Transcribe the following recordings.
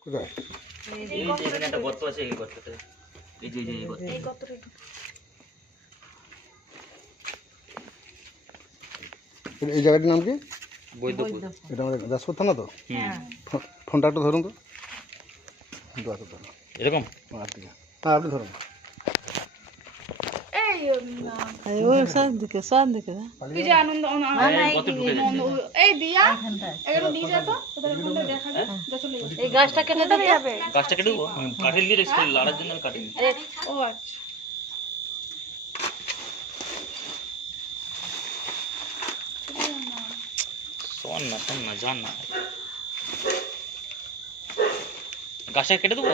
কোথায়? এই যে এখানে একটা গর্ত আছে এই গর্ততে। এই যে এই গর্ত। এই গর্তটা এই- এই জায়গাটির নাম কি? বৈদ্যপুর। এটা আমাদের দাসপুর থানা তো? হুম। ফোনটা একটু ধরুন তো। এরকম? হ্যাঁ আপনি ধরুন। গাছটা কেটে দেবে যাবে গাছটা কেটে দেবো কাঠের দিয়ে রেখেছি লাড়ার জন্য আমি কাটিনি ও আচ্ছা শোন না শোন না জান না গাছটা কেটে দেবো।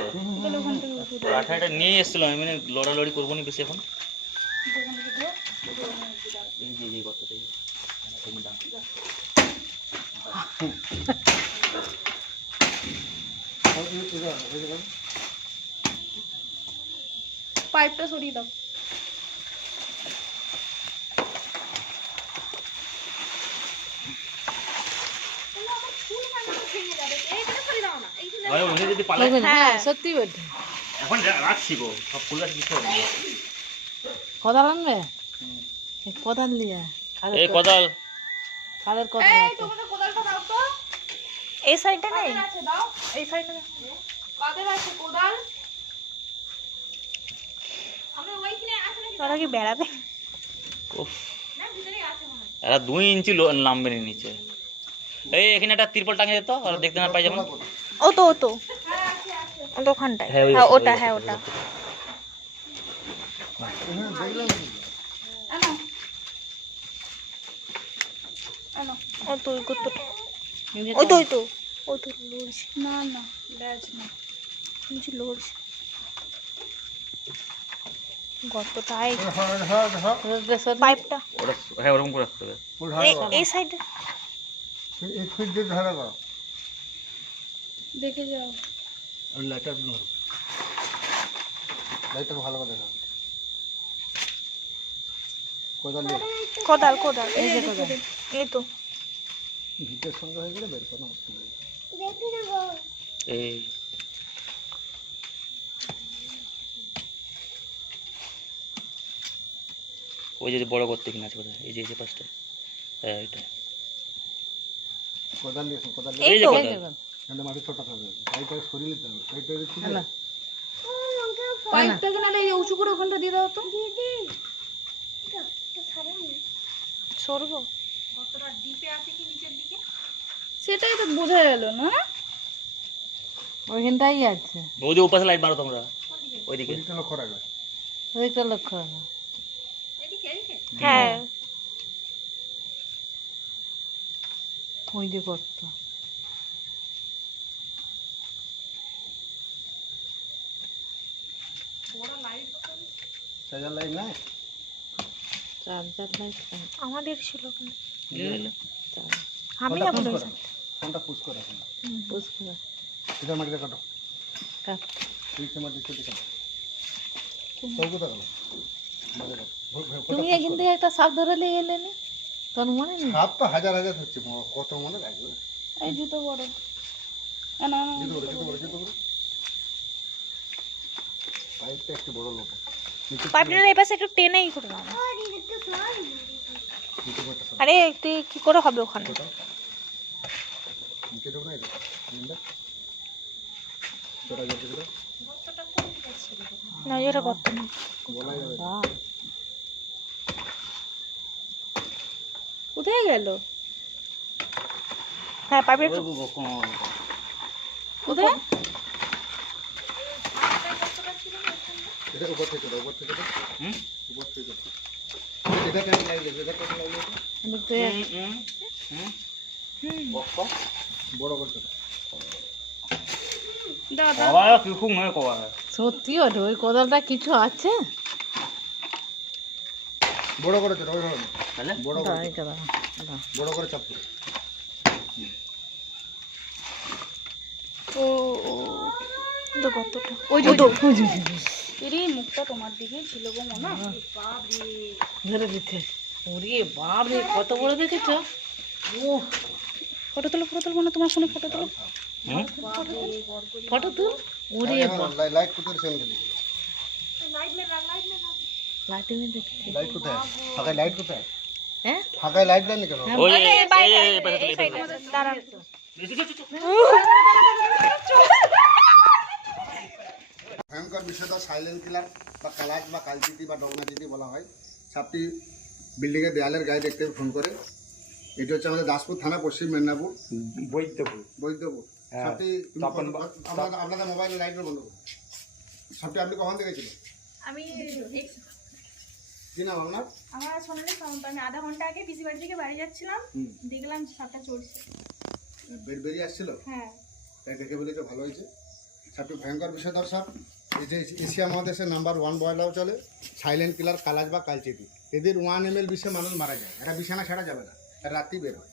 কাঠাটা নিয়ে এসেছিলাম আমি মানে লড়ালড়ি করব না বেশি এখন পাইপটা সরিয়ে দাও হ্যাঁ সত্যি বলছি এখন রাখছি গো সব ফুল গাছ কিছু হবে। কোদাল আনবে এই কোদাল নিয়ে। এই কোদাল? কাদের কোদাল এই আছে? তোমাদের কোদালটা দাও তো। এই সাইডটা নেই? কাদের আছে দাও। এই সাইডে কাদের আছে কোদাল? আমি ওইখানে আছে নাকি ওরা কি বেড়াবে? উফ, না ভিতরে আছে মনে হয়। এরা দুই ইঞ্চি লো- নামবে না নিচে। এই এখানে একটা তিরপল টাঙিয়ে দিত আর দেখতে না পাই যেমন। ও তো ও তো। ওখানটায়। হ্যাঁ, ওই হ্যাঁ গর্ত, ওটা। ওই গর্ত, ওটা আনো আনো ও তো ওই গর্তটা ওই তো ওই তো ওই তো লড়ছে না না লেজ না। নিচে লড়ছে গর্তটা এই পাইপটা ওরকম করে রাখতে হবে এই- সাইডে ধরে দেখে যাও লাইটার আপনি ভালো দেখা কোদাল কোদাল এই যে কোদাল। এই তো। ভিতের সঙ্গে হয়ে গেলে বের করা মুশকিল হয়ে এই ওই যে বড় করতে কিনা আছে বোধহয়। এই যে এই যে পাশটা। হ্যাঁ এটা কোদাল নিয়ে আসুন, কোদাল এই যে কোদাল। মাটি ছোটা থাকবে। সরিয়ে নিতে হবে। পাইপটাকে নালে এই উঁচু করে ওখানটা দিয়ে দাও তো। সরবো। সেটাই তো বোঝা গেল না? ওইখানটাই আছে। ওই যে ওপাশে লাইট মারো তোমরা। ওইদিকে। ওইদিকটা লক্ষ্য রাখবে। ওইটা লক্ষ্য রাখো। হ্যাঁ। ওই যে গর্ত চার্জার লাইট নাই? চার্জার লাইট আমাদের ছিল আমি ফোনটা যাব পুশ না করো। পুশ করো এটা মাটিটা কাটো। কাট। ঠিক মাটি ছোট কাটো। সব কথা কাটো মাঝে কাটো। ভো- ভো- তুমি এখান থেকে একটা সাপ ধরে নিয়ে এলে না। তোর মনে নেই? সাপ তো হাজার হাজার হচ্ছে কত মনে রাখবে? এই জুতো বড় না না পারো যেতে পারো। যেতে পাইপটা একটু বড় লোক। পাইপটা এই পাশে একটু করে আরে তুই কি করে হবে ওখানে? না গর্ত। কোথায় গেল? হ্যাঁ গো- কোথায়? এটা উপর থেকে দাও উপর থেকে দাও। হুম? উপর থেকে দাও। এটা কেন লাগলে? এটা কেন লাগলে? হুম, হুম, হুম। বড় করতে দাও। দাও দাও। কি খুব নয় কবা। সত্যি ওই কোদালটা কিছু আছে? বড় করে দাও তাহলে? বড় করে দাঁড়াই দাঁড়া দাঁড়া। বড় করে চাপ ও ও। ওই যে। এরে মুখটা তোমার দিকে ছিল গো মনে। বাপ ধরে দিতে। ওরে বাপ রে কত বড় দেখেছ? ও ফটো তোলো ফটো তোলো মনে তোমার ফোনে ফটো তোলো। ফটো তুল। ওরে লাইট কোথায় সেন্ড দিলি লাইটিং দেখি। লাইট কোথায়? ফাঁকায় লাইট কোথায়? হ্যাঁ? লাইট দেননি কেন? এই, এই। দাঁড়ান। ভয়ঙ্কর বিষয়টা সাইলেন্ট কিলার বা কালাজ বা কালচিতি বা ডগনাচিতি বলা হয়। সাপটি বিল্ডিংয়ের দেয়ালের গায়ে দেখতে ফোন করে। এটি হচ্ছে আমাদের দাসপুর থানা পশ্চিম মেদিনীপুর। বৈদ্যপুর। বৈদ্যপুর। হ্যাঁ, সাপটি আপনাদের আপনাদের মোবাইলে লাইট বন্ধ সাপটি আপনি কখন দেখেছিলেন আমি কি নাম আপনার? আমার সোনালি আমি আধা ঘণ্টা আগে পিসি বাড়ি থেকে বাড়ি যাচ্ছিলাম। দেখলাম সাপটা চড়ছে বেড বেরিয়ে আসছিল? হ্যাঁ। তাই দেখে বলেছে ভালো হয়েছে। সাপটি ভয়ঙ্কর বিষয়ধর সাপ এই যে এশিয়া মহাদেশের নাম্বার ওয়ান বয়লাও চলে সাইলেন্ট কিলার কালাজ বা কালচেপি। এদের ওয়ান এম এল বিষে মানুষ মারা যায়। এরা বিছানা ছাড়া যাবে না। এরা রাত্রি বের হয়।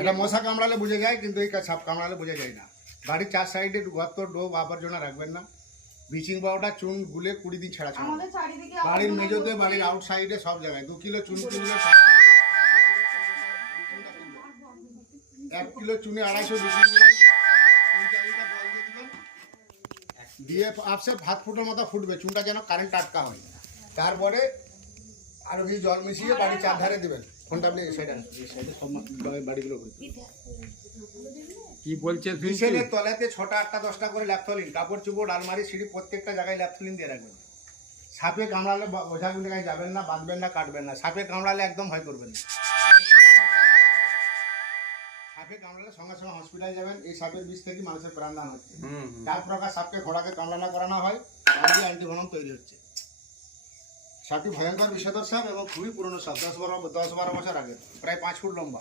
এটা মশা কামড়ালে বুঝে যায় কিন্তু এই সাপ কামড়ালে বোঝা যায় না। বাড়ির চার সাইডে গর্ত ডোব আবর্জনা রাখবেন না। ব্লিচিং পাউডার চুন গুলে কুড়ি দিন ছাড়া ছাড়া বাড়ির মেজোতে বাড়ির আউটসাইডে সব জায়গায়। দু কিলো চুন কিনলে। এক কিলো চুনে আড়াইশো বিক্রি দিয়ে আপসে ভাত ফুটোর মতো ফুটবে চুনটা যেন কারেন্ট আটকা হয়। তারপরে আরও কিছু জল মিশিয়ে বাড়ির চারধারে দিবেন। ফোনটা আপনি সেটা সাইডে বাড়িগুলো কি বলছে বিছানের তলাতে ছটা আটটা দশটা করে ল্যাপথলিন কাপড় চুপড় আলমারি সিঁড়ি প্রত্যেকটা জায়গায় ল্যাপথলিন দিয়ে রাখবেন। সাপে কামড়ালে ওঝাগুলি গায়ে যাবেন না বাঁধবেন না কাটবেন না। সাপে কামড়ালে একদম ভয় করবেন না। সাপে কামড়ালে সঙ্গে সঙ্গে হসপিটালে যাবেন। এই সাপের বিষ থেকে মানুষের প্রাণদান হচ্ছে। চার প্রকার সাপকে ঘোড়াকে কামড়ানো করানো হয়। তার অ্যান্টিভেনম তৈরি হচ্ছে। সাপটি ভয়ঙ্কর বিষধর সাপ এবং খুবই পুরনো সাপ দশ বারো দশ বারো বছর আগে প্রায় পাঁচ ফুট লম্বা।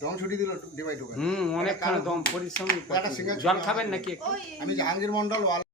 দম ছুটি দিল ডিভাইড ঢোকে হুম দম পরিশ্রম জল খাবেন নাকি আমি জাহাঙ্গীর মন্ডল ওয়াল